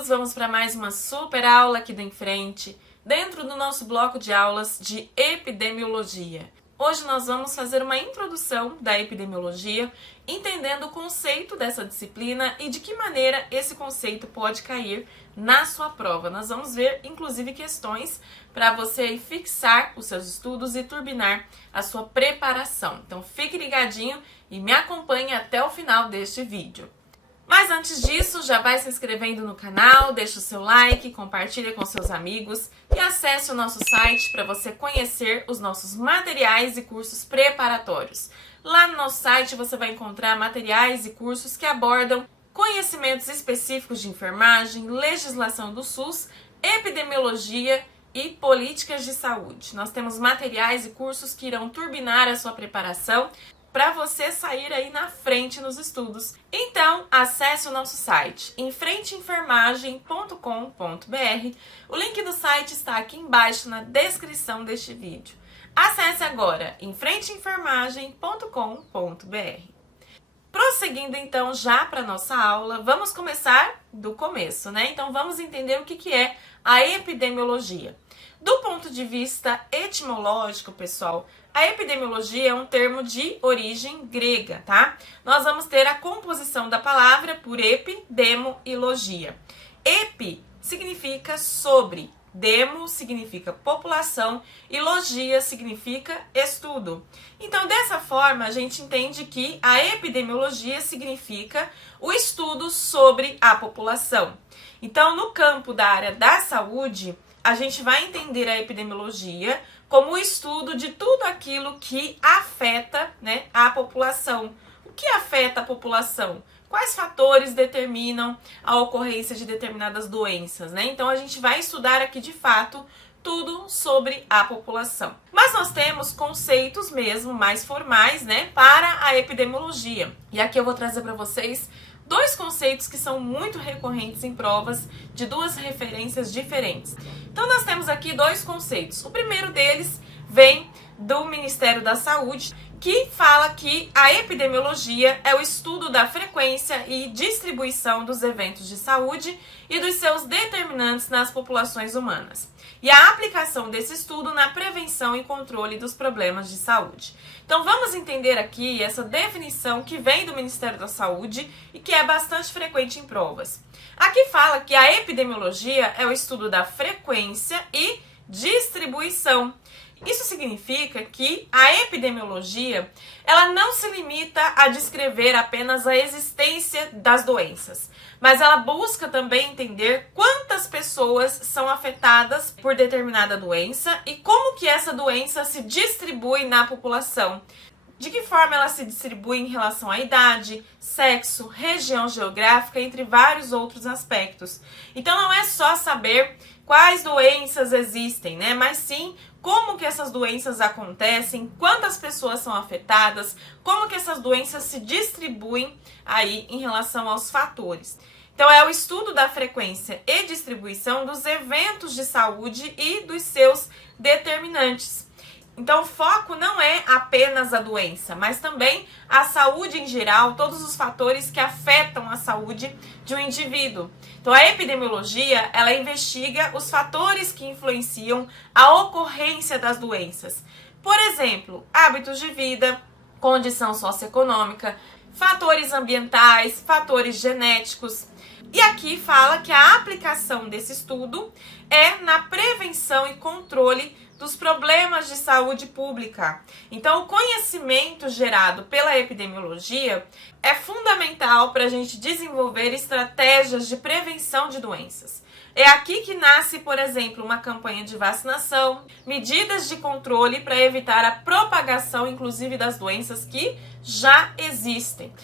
alunos! Vamos para mais uma super aula aqui do Em Frente, dentro do nosso bloco de aulas de epidemiologia. Hoje nós vamos fazer uma introdução da epidemiologia, entendendo o conceito dessa disciplina e de que maneira esse conceito pode cair na sua prova. Nós vamos ver, inclusive, questões para você fixar os seus estudos e turbinar a sua preparação. Então fique ligadinho e me acompanhe até o final deste vídeo. Mas antes disso, já vai se inscrevendo no canal, deixa o seu like, compartilha com seus amigos e acesse o nosso site para você conhecer os nossos materiais e cursos preparatórios. Lá no nosso site você vai encontrar materiais e cursos que abordam conhecimentos específicos de enfermagem, legislação do SUS, epidemiologia e políticas de saúde. Nós temos materiais e cursos que irão turbinar a sua preparação para você sair aí na frente nos estudos. Então, acesse o nosso site enfrenteenfermagem.com.br. O link do site está aqui embaixo na descrição deste vídeo. Acesse agora enfrenteenfermagem.com.br. Prosseguindo então já para nossa aula, vamos começar do começo, né? Então vamos entender o que é a epidemiologia. Do ponto de vista etimológico, pessoal, a epidemiologia é um termo de origem grega, tá? Nós vamos ter a composição da palavra por epi, demo e logia. Epi significa sobre, demo significa população e logia significa estudo. Então, dessa forma, a gente entende que a epidemiologia significa o estudo sobre a população. Então, no campo da área da saúde, a gente vai entender a epidemiologia como o estudo de tudo aquilo que afeta, né, a população. O que afeta a população? Quais fatores determinam a ocorrência de determinadas doenças, né? Então a gente vai estudar aqui de fato tudo sobre a população. Mas nós temos conceitos mesmo mais formais, né, para a epidemiologia. E aqui eu vou trazer para vocês dois conceitos que são muito recorrentes em provas de duas referências diferentes. Então nós temos aqui dois conceitos. O primeiro deles vem do Ministério da Saúde, que fala que a epidemiologia é o estudo da frequência e distribuição dos eventos de saúde e dos seus determinantes nas populações humanas, e a aplicação desse estudo na prevenção e controle dos problemas de saúde. Então vamos entender aqui essa definição que vem do Ministério da Saúde e que é bastante frequente em provas. Aqui fala que a epidemiologia é o estudo da frequência e distribuição. Isso significa que a epidemiologia, ela não se limita a descrever apenas a existência das doenças, mas ela busca também entender quantas pessoas são afetadas por determinada doença e como que essa doença se distribui na população. De que forma ela se distribui em relação à idade, sexo, região geográfica, entre vários outros aspectos. Então não é só saber quais doenças existem, né? Mas sim como que essas doenças acontecem, quantas pessoas são afetadas, como que essas doenças se distribuem aí em relação aos fatores. Então é o estudo da frequência e distribuição dos eventos de saúde e dos seus determinantes. Então o foco não é apenas a doença, mas também a saúde em geral, todos os fatores que afetam a saúde de um indivíduo. Então a epidemiologia, ela investiga os fatores que influenciam a ocorrência das doenças. Por exemplo, hábitos de vida, condição socioeconômica, fatores ambientais, fatores genéticos. E aqui fala que a aplicação desse estudo é na prevenção e controle dos problemas de saúde pública. Então, o conhecimento gerado pela epidemiologia é fundamental para a gente desenvolver estratégias de prevenção de doenças. É aqui que nasce, por exemplo, uma campanha de vacinação, medidas de controle para evitar a propagação, inclusive, das doenças que já existem.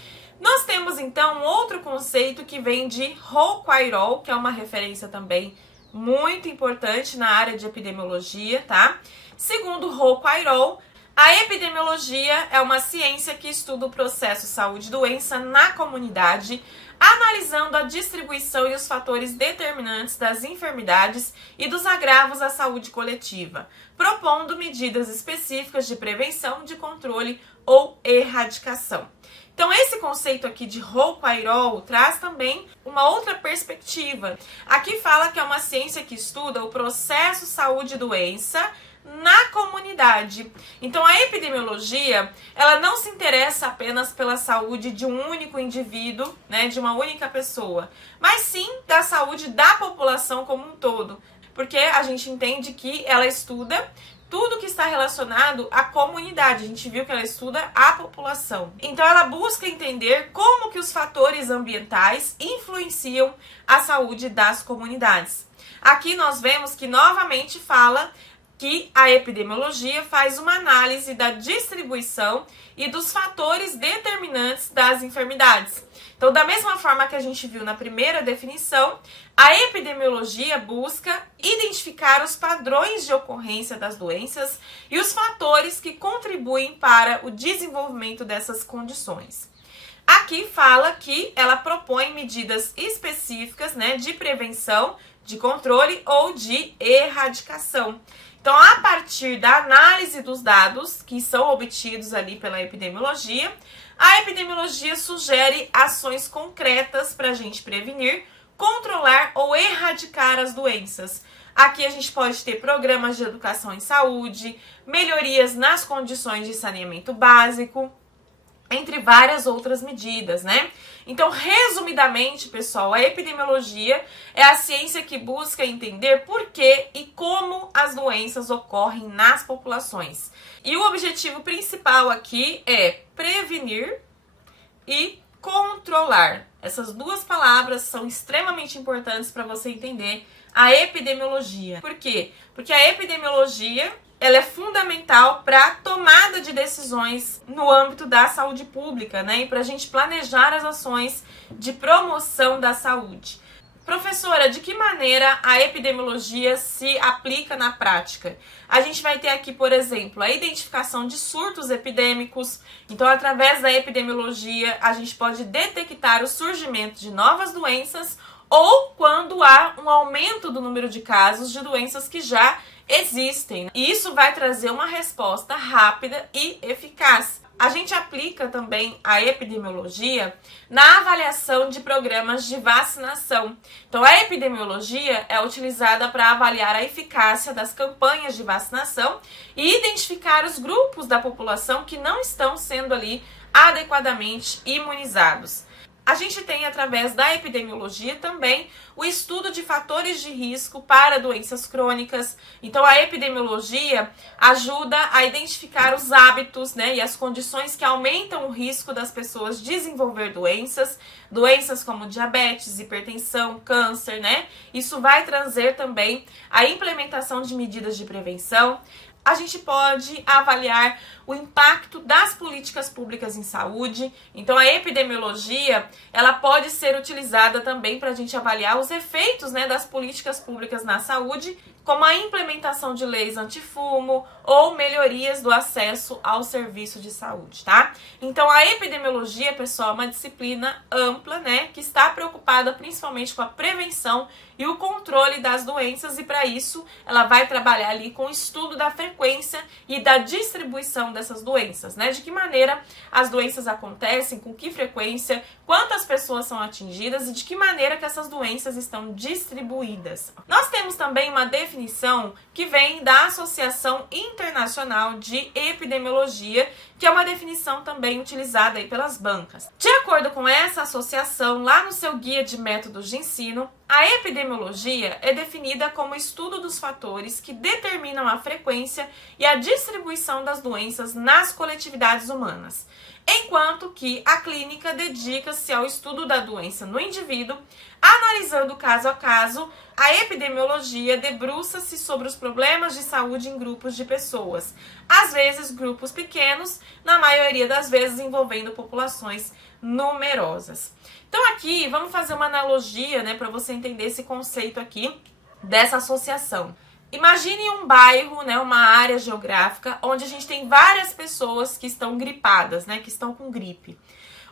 Nós temos, então, um outro conceito que vem de Rouquayrol, que é uma referência também muito importante na área de epidemiologia, tá? Segundo Rouquayrol, a epidemiologia é uma ciência que estuda o processo saúde-doença na comunidade, analisando a distribuição e os fatores determinantes das enfermidades e dos agravos à saúde coletiva, propondo medidas específicas de prevenção, de controle ou erradicação. Então, esse conceito aqui de Rouquayrol traz também uma outra perspectiva. Aqui fala que é uma ciência que estuda o processo saúde-doença na comunidade. Então, a epidemiologia, ela não se interessa apenas pela saúde de um único indivíduo, né, de uma única pessoa, mas sim da saúde da população como um todo, porque a gente entende que ela estuda tudo que está relacionado à comunidade. A gente viu que ela estuda a população. Então, ela busca entender como que os fatores ambientais influenciam a saúde das comunidades. Aqui nós vemos que novamente fala que a epidemiologia faz uma análise da distribuição e dos fatores determinantes das enfermidades. Então, da mesma forma que a gente viu na primeira definição, a epidemiologia busca identificar os padrões de ocorrência das doenças e os fatores que contribuem para o desenvolvimento dessas condições. Aqui fala que ela propõe medidas específicas, né, de prevenção, de controle ou de erradicação. Então, a partir da análise dos dados que são obtidos ali pela epidemiologia, a epidemiologia sugere ações concretas para a gente prevenir, controlar ou erradicar as doenças. Aqui a gente pode ter programas de educação em saúde, melhorias nas condições de saneamento básico, entre várias outras medidas, né? Então, resumidamente, pessoal, a epidemiologia é a ciência que busca entender por que e como as doenças ocorrem nas populações. E o objetivo principal aqui é prevenir e controlar. Essas duas palavras são extremamente importantes para você entender a epidemiologia. Por quê? Porque a epidemiologia ela é fundamental para a tomada de decisões no âmbito da saúde pública, né? E para a gente planejar as ações de promoção da saúde. Professora, de que maneira a epidemiologia se aplica na prática? A gente vai ter aqui, por exemplo, a identificação de surtos epidêmicos. Então, através da epidemiologia, a gente pode detectar o surgimento de novas doenças ou quando há um aumento do número de casos de doenças que já existem. E isso vai trazer uma resposta rápida e eficaz. A gente aplica também a epidemiologia na avaliação de programas de vacinação. Então, a epidemiologia é utilizada para avaliar a eficácia das campanhas de vacinação e identificar os grupos da população que não estão sendo ali adequadamente imunizados. A gente tem, através da epidemiologia, também o estudo de fatores de risco para doenças crônicas. Então, a epidemiologia ajuda a identificar os hábitos, né, e as condições que aumentam o risco das pessoas desenvolver doenças como diabetes, hipertensão, câncer, né? Isso vai trazer também a implementação de medidas de prevenção. A gente pode avaliar o impacto das políticas públicas em saúde. Então, a epidemiologia, ela pode ser utilizada também para a gente avaliar os efeitos, né, das políticas públicas na saúde, como a implementação de leis antifumo ou melhorias do acesso ao serviço de saúde, tá? Então, a epidemiologia, pessoal, é uma disciplina ampla, né, que está preocupada principalmente com a prevenção e o controle das doenças, e para isso ela vai trabalhar ali com o estudo da frequência e da distribuição dessas doenças, né? De que maneira as doenças acontecem, com que frequência, quantas pessoas são atingidas e de que maneira que essas doenças estão distribuídas. Nós temos também uma definição que vem da Associação Internacional de Epidemiologia, que é uma definição também utilizada aí pelas bancas. De acordo com essa associação, lá no seu guia de métodos de ensino, a epidemiologia é definida como o estudo dos fatores que determinam a frequência e a distribuição das doenças nas coletividades humanas, enquanto que a clínica dedica-se ao estudo da doença no indivíduo, analisando caso a caso. A epidemiologia debruça-se sobre os problemas de saúde em grupos de pessoas, às vezes grupos pequenos, na maioria das vezes envolvendo populações numerosas. Então aqui, vamos fazer uma analogia, né, para você entender esse conceito aqui dessa associação. Imagine um bairro, né, uma área geográfica, onde a gente tem várias pessoas que estão gripadas, né, que estão com gripe.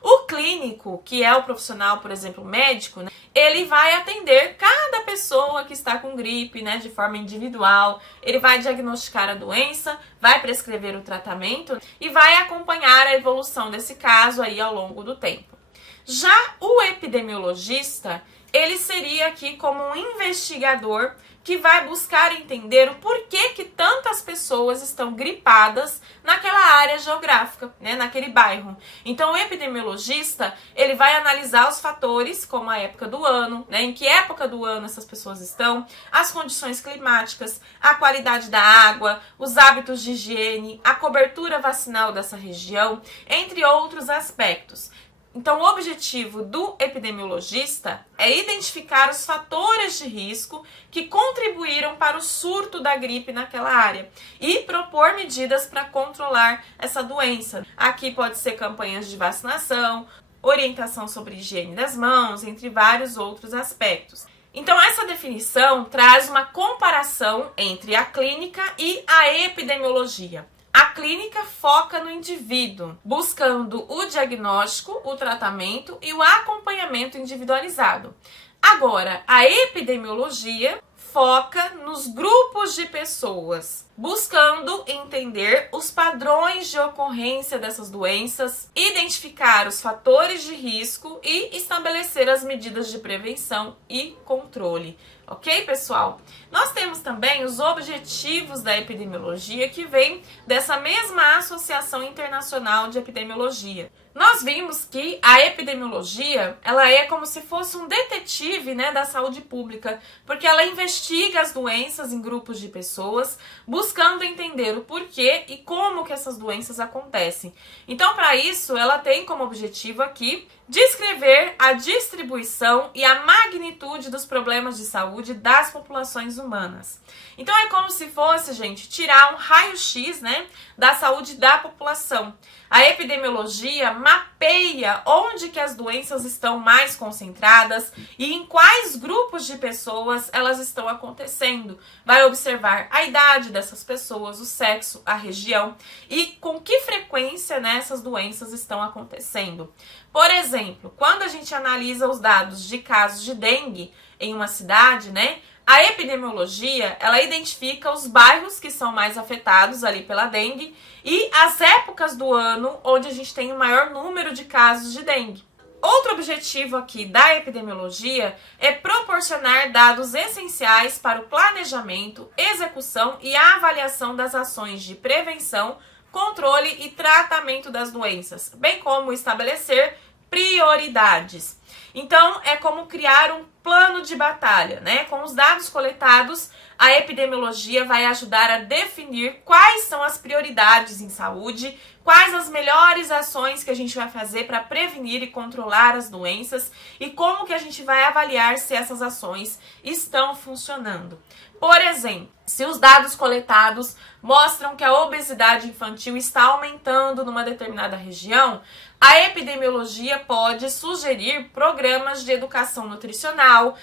O clínico, que é o profissional, por exemplo, médico, né, ele vai atender cada pessoa que está com gripe, né, de forma individual. Ele vai diagnosticar a doença, vai prescrever o tratamento e vai acompanhar a evolução desse caso aí ao longo do tempo. Já o epidemiologista, ele seria aqui como um investigador que vai buscar entender o porquê que tantas pessoas estão gripadas naquela área geográfica, né, naquele bairro. Então, o epidemiologista, ele vai analisar os fatores, como a época do ano, né, em que época do ano essas pessoas estão, as condições climáticas, a qualidade da água, os hábitos de higiene, a cobertura vacinal dessa região, entre outros aspectos. Então, o objetivo do epidemiologista é identificar os fatores de risco que contribuíram para o surto da gripe naquela área e propor medidas para controlar essa doença. Aqui pode ser campanhas de vacinação, orientação sobre higiene das mãos, entre vários outros aspectos. Então, essa definição traz uma comparação entre a clínica e a epidemiologia. A clínica foca no indivíduo, buscando o diagnóstico, o tratamento e o acompanhamento individualizado. Agora, a epidemiologia foca nos grupos de pessoas, buscando entender os padrões de ocorrência dessas doenças, identificar os fatores de risco e estabelecer as medidas de prevenção e controle. Ok, pessoal? Nós temos também os objetivos da epidemiologia que vêm dessa mesma Associação Internacional de Epidemiologia. Nós vimos que a epidemiologia, ela é como se fosse um detetive, né, da saúde pública, porque ela investiga as doenças em grupos de pessoas, buscando entender o porquê e como que essas doenças acontecem. Então, para isso, ela tem como objetivo aqui descrever a distribuição e a magnitude dos problemas de saúde das populações humanas. Então, é como se fosse, gente, tirar um raio-x, né, da saúde da população. A epidemiologia mapeia onde que as doenças estão mais concentradas e em quais grupos de pessoas elas estão acontecendo. Vai observar a idade dessas pessoas, o sexo, a região e com que frequência, né, essas doenças estão acontecendo. Por exemplo, quando a gente analisa os dados de casos de dengue em uma cidade, né, a epidemiologia, ela identifica os bairros que são mais afetados ali pela dengue e as épocas do ano onde a gente tem o maior número de casos de dengue. Outro objetivo aqui da epidemiologia é proporcionar dados essenciais para o planejamento, execução e avaliação das ações de prevenção, controle e tratamento das doenças, bem como estabelecer prioridades. Então, é como criar um plano de batalha, né? Com os dados coletados, a epidemiologia vai ajudar a definir quais são as prioridades em saúde, quais as melhores ações que a gente vai fazer para prevenir e controlar as doenças e como que a gente vai avaliar se essas ações estão funcionando. Por exemplo, se os dados coletados mostram que a obesidade infantil está aumentando numa determinada região, a epidemiologia pode sugerir programas de educação nutricional,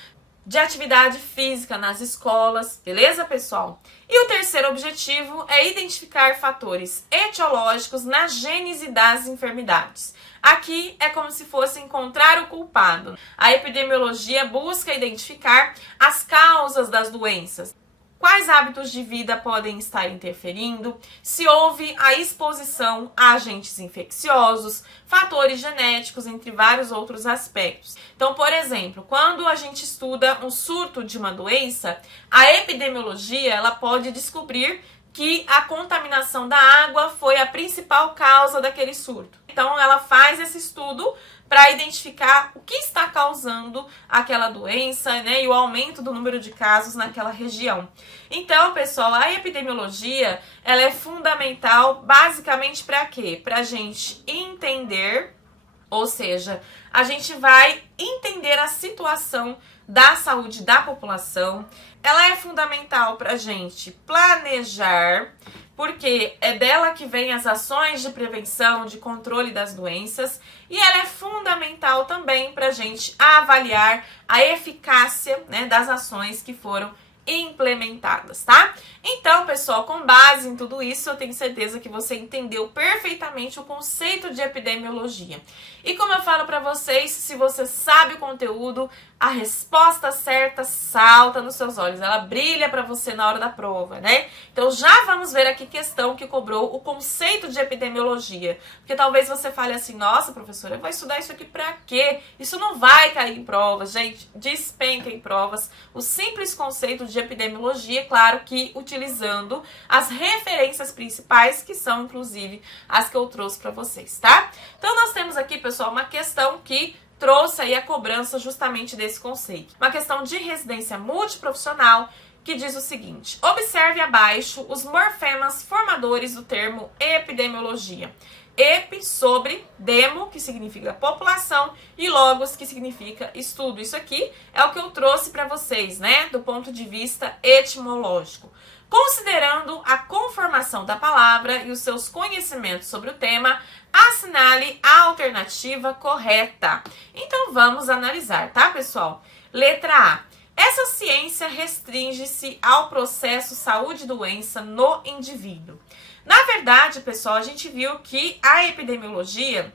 de atividade física nas escolas, beleza, pessoal? E o terceiro objetivo é identificar fatores etiológicos na gênese das enfermidades. Aqui é como se fosse encontrar o culpado. A epidemiologia busca identificar as causas das doenças. Quais hábitos de vida podem estar interferindo, se houve a exposição a agentes infecciosos, fatores genéticos, entre vários outros aspectos. Então, por exemplo, quando a gente estuda um surto de uma doença, a epidemiologia ela pode descobrir que a contaminação da água foi a principal causa daquele surto. Então, ela faz esse estudo para identificar o que está causando aquela doença, né, e o aumento do número de casos naquela região. Então, pessoal, a epidemiologia, ela é fundamental basicamente para quê? Para a gente entender, ou seja, a gente vai entender a situação da saúde da população. Ela é fundamental para a gente planejar, porque é dela que vem as ações de prevenção, de controle das doenças, e ela é fundamental também para a gente avaliar a eficácia, né, das ações que foram implementadas, tá? Então, pessoal, com base em tudo isso, eu tenho certeza que você entendeu perfeitamente o conceito de epidemiologia. E como eu falo para vocês, se você sabe o conteúdo, a resposta certa salta nos seus olhos, ela brilha para você na hora da prova, né? Então já vamos ver aqui questão que cobrou o conceito de epidemiologia. Porque talvez você fale assim, nossa, professora, eu vou estudar isso aqui para quê? Isso não vai cair em provas, gente, despenca em provas. O simples conceito de epidemiologia, claro que utilizando as referências principais, que são inclusive as que eu trouxe para vocês, tá? Então nós temos aqui, pessoal, uma questão que trouxe aí a cobrança justamente desse conceito. Uma questão de residência multiprofissional que diz o seguinte: observe abaixo os morfemas formadores do termo epidemiologia. Epi sobre demo, que significa população, e logos, que significa estudo. Isso aqui é o que eu trouxe para vocês, né, do ponto de vista etimológico. Considerando a conformação da palavra e os seus conhecimentos sobre o tema, assinale a alternativa correta. Então vamos analisar, tá, pessoal? Letra A. Essa ciência restringe-se ao processo saúde e doença no indivíduo. Na verdade, pessoal, a gente viu que a epidemiologia,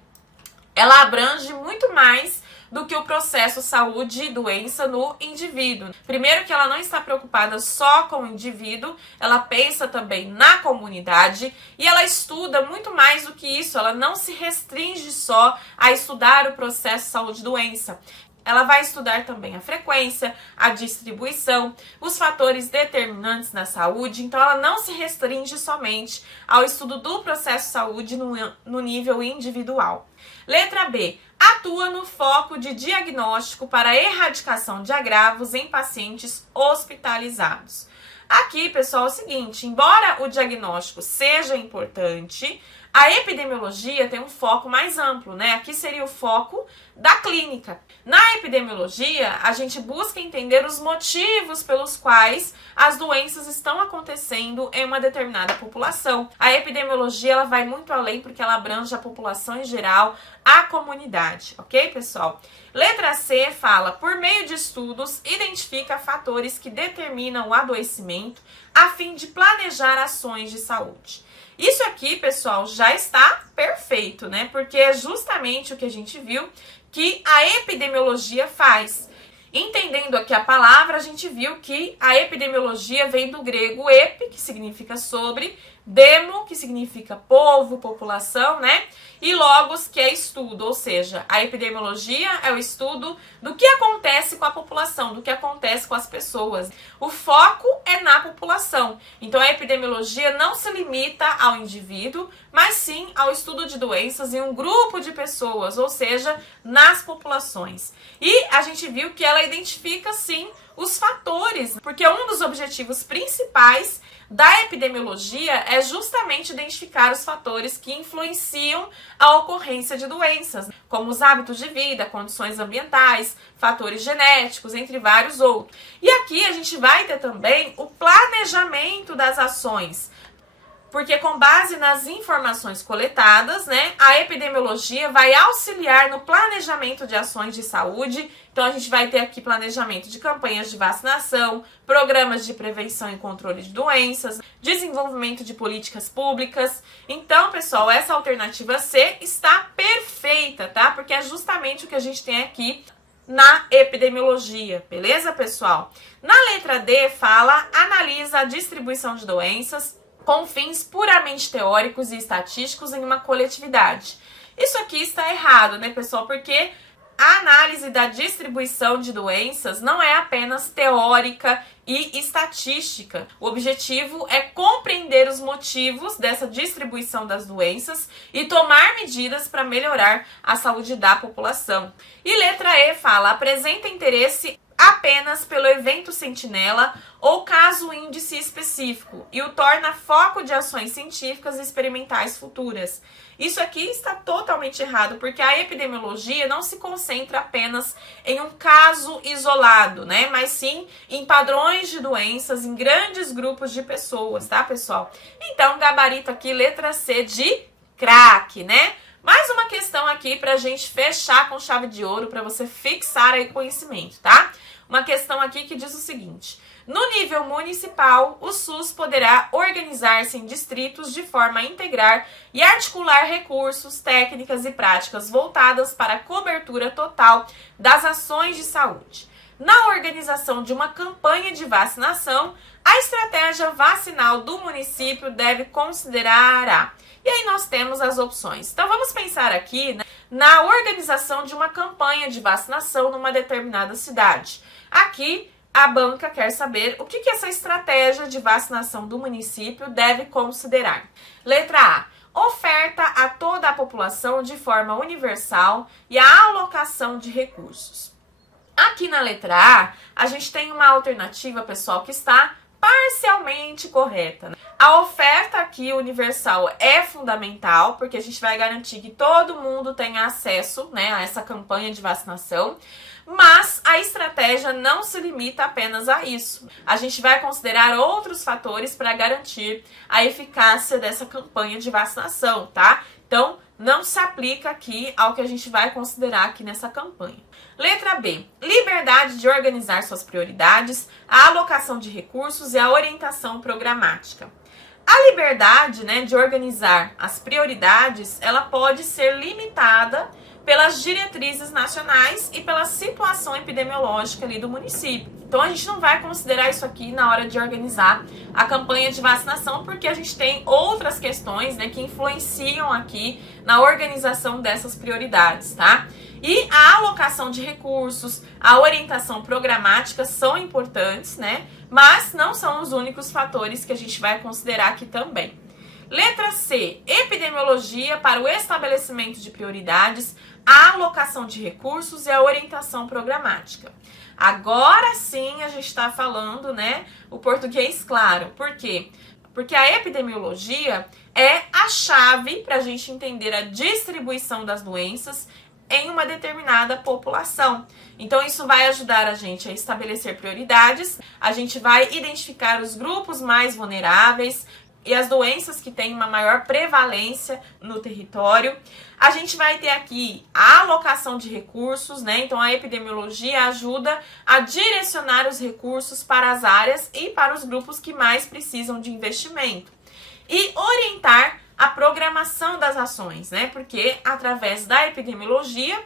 ela abrange muito mais do que o processo saúde e doença no indivíduo. Primeiro que ela não está preocupada só com o indivíduo, ela pensa também na comunidade e ela estuda muito mais do que isso, ela não se restringe só a estudar o processo saúde e doença. Ela vai estudar também a frequência, a distribuição, os fatores determinantes na saúde. Então, ela não se restringe somente ao estudo do processo saúde no nível individual. Letra B. Atua no foco de diagnóstico para a erradicação de agravos em pacientes hospitalizados. Aqui, pessoal, é o seguinte, embora o diagnóstico seja importante, a epidemiologia tem um foco mais amplo, né? Aqui seria o foco da clínica. Na epidemiologia, a gente busca entender os motivos pelos quais as doenças estão acontecendo em uma determinada população. A epidemiologia, ela vai muito além porque ela abrange a população em geral, a comunidade, ok, pessoal? Letra C fala, por meio de estudos, identifica fatores que determinam o adoecimento a fim de planejar ações de saúde. Isso aqui, pessoal, já está perfeito, né? Porque é justamente o que a gente viu que a epidemiologia faz. Entendendo aqui a palavra, a gente viu que a epidemiologia vem do grego epi, que significa sobre, demo, que significa povo, população, né? E logos, que é estudo, ou seja, a epidemiologia é o estudo do que acontece com a população, do que acontece com as pessoas. O foco é na população. Então, a epidemiologia não se limita ao indivíduo, mas sim ao estudo de doenças em um grupo de pessoas, ou seja, nas populações. E a gente viu que ela identifica, sim, os fatores, porque um dos objetivos principais da epidemiologia é justamente identificar os fatores que influenciam a ocorrência de doenças, como os hábitos de vida, condições ambientais, fatores genéticos, entre vários outros. E aqui a gente vai ter também o planejamento das ações, porque com base nas informações coletadas, né, a epidemiologia vai auxiliar no planejamento de ações de saúde. Então, a gente vai ter aqui planejamento de campanhas de vacinação, programas de prevenção e controle de doenças, desenvolvimento de políticas públicas. Então, pessoal, essa alternativa C está perfeita, tá? Porque é justamente o que a gente tem aqui na epidemiologia, beleza, pessoal? Na letra D, fala, analisa a distribuição de doenças com fins puramente teóricos e estatísticos em uma coletividade. Isso aqui está errado, né, pessoal? Porque a análise da distribuição de doenças não é apenas teórica e estatística. O objetivo é compreender os motivos dessa distribuição das doenças e tomar medidas para melhorar a saúde da população. E letra E fala, apresenta interesse apenas pelo evento sentinela ou caso índice específico e o torna foco de ações científicas e experimentais futuras. Isso aqui está totalmente errado, porque a epidemiologia não se concentra apenas em um caso isolado, né? Mas sim em padrões de doenças em grandes grupos de pessoas, tá, pessoal? Então, gabarito aqui, letra C de craque, né? Mais uma questão aqui pra gente fechar com chave de ouro, para você fixar aí o conhecimento, tá? uma questão aqui que diz o seguinte: no nível municipal, o SUS poderá organizar-se em distritos de forma a integrar e articular recursos, técnicas e práticas voltadas para a cobertura total das ações de saúde. Na organização de uma campanha de vacinação, a estratégia vacinal do município deve considerar a... E aí nós temos as opções. Então vamos pensar aqui, né, na organização de uma campanha de vacinação numa determinada cidade. Aqui a banca quer saber o que essa estratégia de vacinação do município deve considerar. Letra A. Oferta a toda a população de forma universal e a alocação de recursos. Aqui na letra A gente tem uma alternativa, pessoal, que está parcialmente correta, né? A oferta aqui universal é fundamental, porque a gente vai garantir que todo mundo tenha acesso, né, a essa campanha de vacinação, mas a estratégia não se limita apenas a isso. A gente vai considerar outros fatores para garantir a eficácia dessa campanha de vacinação, tá? Então, não se aplica aqui ao que a gente vai considerar aqui nessa campanha. Letra B. Liberdade de organizar suas prioridades, a alocação de recursos e a orientação programática. A liberdade, né, de organizar as prioridades, ela pode ser limitada pelas diretrizes nacionais e pela situação epidemiológica ali do município. Então a gente não vai considerar isso aqui na hora de organizar a campanha de vacinação, porque a gente tem outras questões, né, que influenciam aqui na organização dessas prioridades, tá? E a alocação de recursos, a orientação programática são importantes, né? Mas não são os únicos fatores que a gente vai considerar aqui também. Letra C. Epidemiologia para o estabelecimento de prioridades, a alocação de recursos e a orientação programática. Agora sim a gente está falando, né, o português claro. Por quê? Porque a epidemiologia é a chave para a gente entender a distribuição das doenças em uma determinada população. Então isso vai ajudar a gente a estabelecer prioridades, a gente vai identificar os grupos mais vulneráveis e as doenças que têm uma maior prevalência no território. A gente vai ter aqui a alocação de recursos, né? Então a epidemiologia ajuda a direcionar os recursos para as áreas e para os grupos que mais precisam de investimento. E orientar a programação das ações, né? Porque através da epidemiologia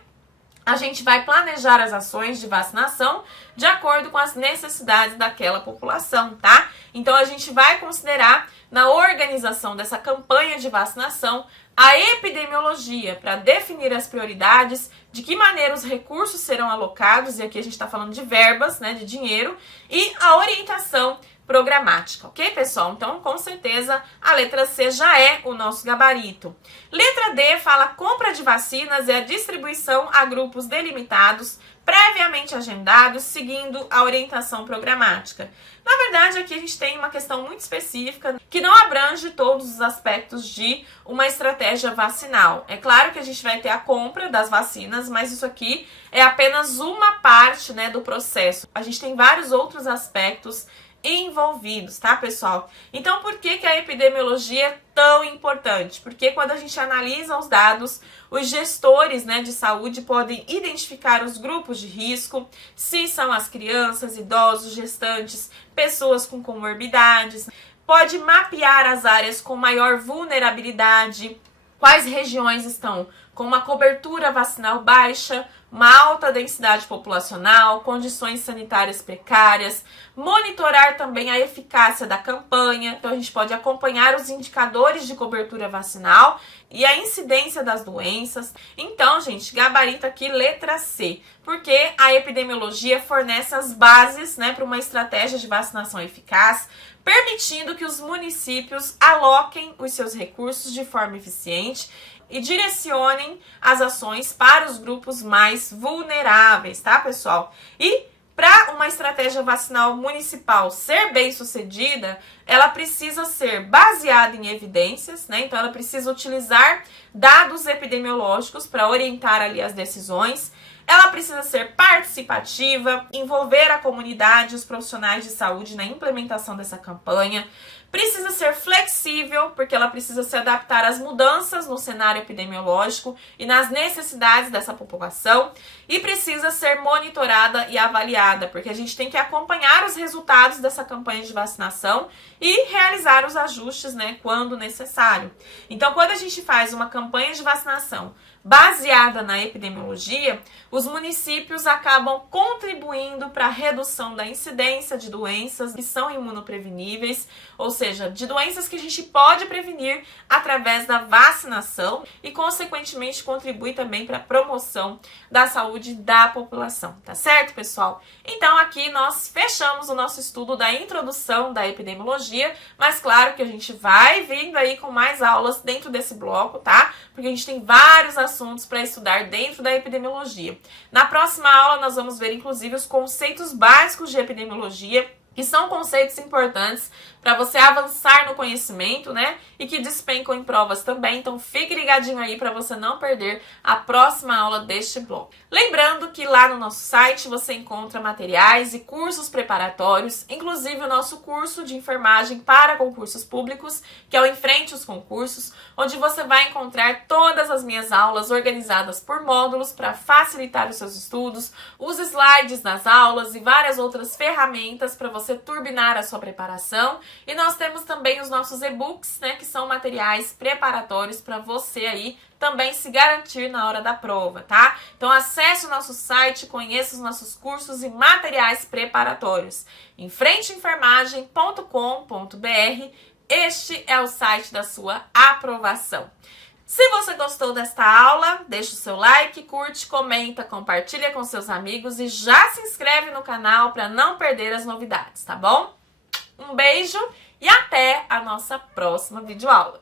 a gente vai planejar as ações de vacinação de acordo com as necessidades daquela população, tá? Então a gente vai considerar na organização dessa campanha de vacinação a epidemiologia para definir as prioridades, de que maneira os recursos serão alocados, e aqui a gente está falando de verbas, né, de dinheiro, e a orientação programática, ok, pessoal? Então, com certeza, a letra C já é o nosso gabarito. Letra D fala compra de vacinas e a distribuição a grupos delimitados, previamente agendados, seguindo a orientação programática. Na verdade, aqui a gente tem uma questão muito específica que não abrange todos os aspectos de uma estratégia vacinal. É claro que a gente vai ter a compra das vacinas, mas isso aqui é apenas uma parte, né, do processo. A gente tem vários outros aspectos envolvidos, tá, pessoal? Então, por que a epidemiologia é tão importante? Porque quando a gente analisa os dados, os gestores, né, de saúde podem identificar os grupos de risco, se são as crianças, idosos, gestantes, pessoas com comorbidades, pode mapear as áreas com maior vulnerabilidade, quais regiões estão com uma cobertura vacinal baixa, uma alta densidade populacional, condições sanitárias precárias, monitorar também a eficácia da campanha. Então a gente pode acompanhar os indicadores de cobertura vacinal e a incidência das doenças. Então, gente, gabarito aqui letra C, porque a epidemiologia fornece as bases, né, para uma estratégia de vacinação eficaz, permitindo que os municípios aloquem os seus recursos de forma eficiente e direcionem as ações para os grupos mais vulneráveis, tá, pessoal? E para uma estratégia vacinal municipal ser bem sucedida, ela precisa ser baseada em evidências, né? Então ela precisa utilizar dados epidemiológicos para orientar ali as decisões. Ela precisa ser participativa, envolver a comunidade e os profissionais de saúde na implementação dessa campanha. Precisa ser flexível, porque ela precisa se adaptar às mudanças no cenário epidemiológico e nas necessidades dessa população. E precisa ser monitorada e avaliada, porque a gente tem que acompanhar os resultados dessa campanha de vacinação e realizar os ajustes, né, quando necessário. Então, quando a gente faz uma campanha de vacinação baseada na epidemiologia, os municípios acabam contribuindo para a redução da incidência de doenças que são imunopreveníveis, ou seja, de doenças que a gente pode prevenir através da vacinação e, consequentemente, contribui também para a promoção da saúde da população, tá certo, pessoal? Então, aqui nós fechamos o nosso estudo da introdução da epidemiologia, mas claro que a gente vai vindo aí com mais aulas dentro desse bloco, tá? Porque a gente tem vários assuntos para estudar dentro da epidemiologia. Na próxima aula nós vamos ver inclusive os conceitos básicos de epidemiologia, que são conceitos importantes para você avançar no conhecimento, né? E que despencam em provas também. Então fique ligadinho aí para você não perder a próxima aula deste bloco. Lembrando que lá no nosso site você encontra materiais e cursos preparatórios, inclusive o nosso curso de enfermagem para concursos públicos, que é o Enfrente os Concursos, onde você vai encontrar todas as minhas aulas organizadas por módulos para facilitar os seus estudos, os slides das aulas e várias outras ferramentas para você turbinar a sua preparação. E nós temos também os nossos e-books, né, que são materiais preparatórios para você aí também se garantir na hora da prova, tá? Então acesse o nosso site, conheça os nossos cursos e materiais preparatórios. Enfrenteenfermagem.com.br. Este é o site da sua aprovação. Se você gostou desta aula, deixa o seu like, curte, comenta, compartilha com seus amigos e já se inscreve no canal para não perder as novidades, tá bom? Um beijo e até a nossa próxima videoaula.